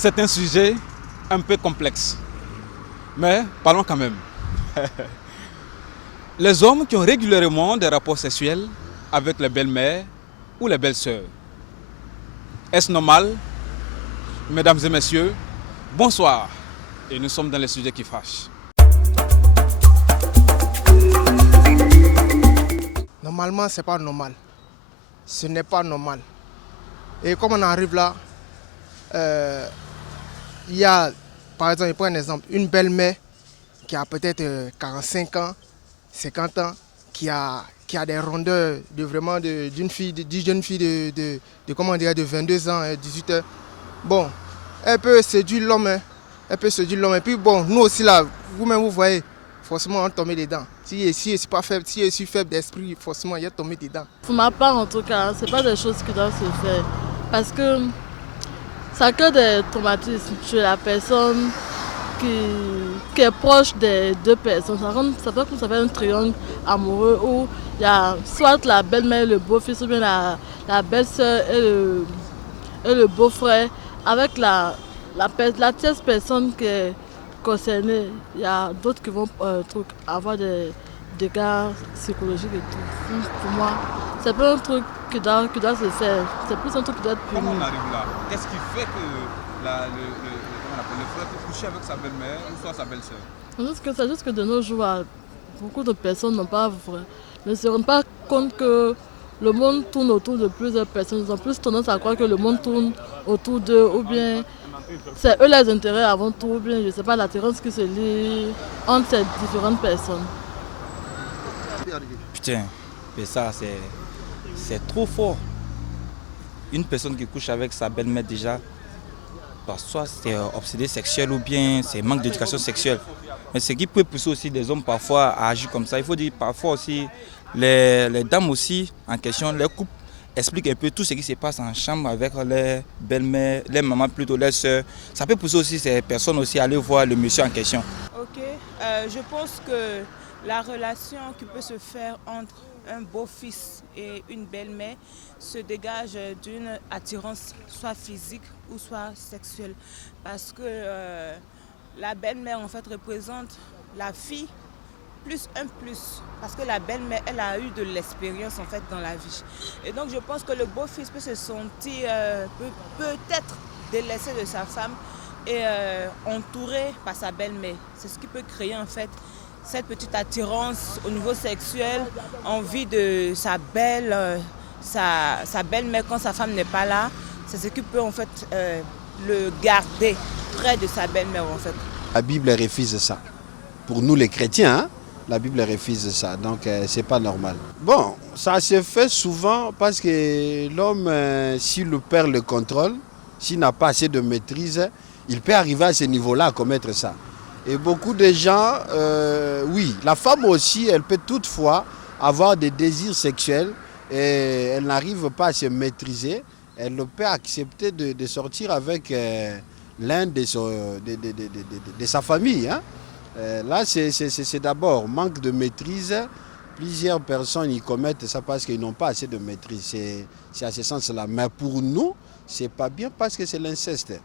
C'est un sujet un peu complexe, mais parlons quand même. Les hommes qui ont régulièrement des rapports sexuels avec les belles-mères ou les belles-sœurs. Est-ce normal? Mesdames et messieurs, bonsoir. Et nous sommes dans les sujets qui fâchent. Normalement, c'est pas normal. Ce n'est pas normal. Et comme on arrive là, il y a, par exemple, je prends un exemple, une belle-mère qui a peut-être 45 ans, 50 ans, qui a des rondeurs d'une fille, d'une jeune fille comment dire, de 22 ans, 18 ans. Bon, elle peut séduire l'homme, hein. Elle peut séduire l'homme. Et puis bon, nous aussi là, vous-même vous voyez, forcément on tombe dedans. Si je suis pas faible, si je suis faible d'esprit, forcément il y a tombé dedans. Pour ma part en tout cas, c'est pas des choses qui doivent se faire. Parce que ça crée des traumatismes chez la personne qui est proche des deux personnes. Ça fait un triangle amoureux où il y a soit la belle-mère et le beau-fils, ou bien la belle-sœur et le beau-frère. Avec la tierce personne qui est concernée, il y a d'autres qui vont avoir des dégâts psychologiques et tout. Donc, pour moi, c'est pas un truc qui doit se faire. C'est plus un truc qui doit être puni. Comment on arrive là? Qu'est-ce qui fait que le frère peut coucher avec sa belle-mère ou soit sa belle-sœur? C'est juste que de nos jours, beaucoup de personnes ne se rendent pas compte que le monde tourne autour de plusieurs personnes. Ils ont plus tendance à croire que le monde tourne autour d'eux, ou bien c'est eux les intérêts avant tout, ou bien je ne sais pas, l'attirance qui se lie entre ces différentes personnes. Putain, mais ça c'est trop fort. Une personne qui couche avec sa belle-mère déjà, soit c'est obsédé sexuel ou bien c'est manque d'éducation sexuelle. Mais ce qui peut pousser aussi des hommes parfois à agir comme ça, il faut dire parfois aussi, les dames aussi en question, les couples expliquent un peu tout ce qui se passe en chambre avec les belles-mères, les mamans plutôt, les sœurs. Ça peut pousser aussi ces personnes aussi à aller voir le monsieur en question. Ok, je pense que la relation qui peut se faire entre un beau-fils et une belle-mère se dégage d'une attirance soit physique ou soit sexuelle. Parce que la belle-mère en fait représente la fille plus un plus. Parce que la belle-mère, elle a eu de l'expérience en fait dans la vie. Et donc je pense que le beau-fils peut se sentir peut-être délaissé de sa femme et entouré par sa belle-mère. C'est ce qui peut créer en fait cette petite attirance au niveau sexuel, envie de sa belle-mère quand sa femme n'est pas là. C'est ce qui peut en fait le garder près de sa belle-mère en fait. La Bible refuse ça. Pour nous les chrétiens, hein, la Bible refuse ça, donc c'est pas normal. Bon, ça se fait souvent parce que l'homme, s'il perd le contrôle, s'il n'a pas assez de maîtrise, il peut arriver à ce niveau-là à commettre ça. Et beaucoup de gens, oui, la femme aussi, elle peut toutefois avoir des désirs sexuels et elle n'arrive pas à se maîtriser. Elle peut accepter de sortir avec l'un de sa famille. Hein. Là, c'est d'abord manque de maîtrise. Plusieurs personnes y commettent ça parce qu'ils n'ont pas assez de maîtrise. C'est à ce sens-là. Mais pour nous, c'est pas bien parce que c'est l'inceste.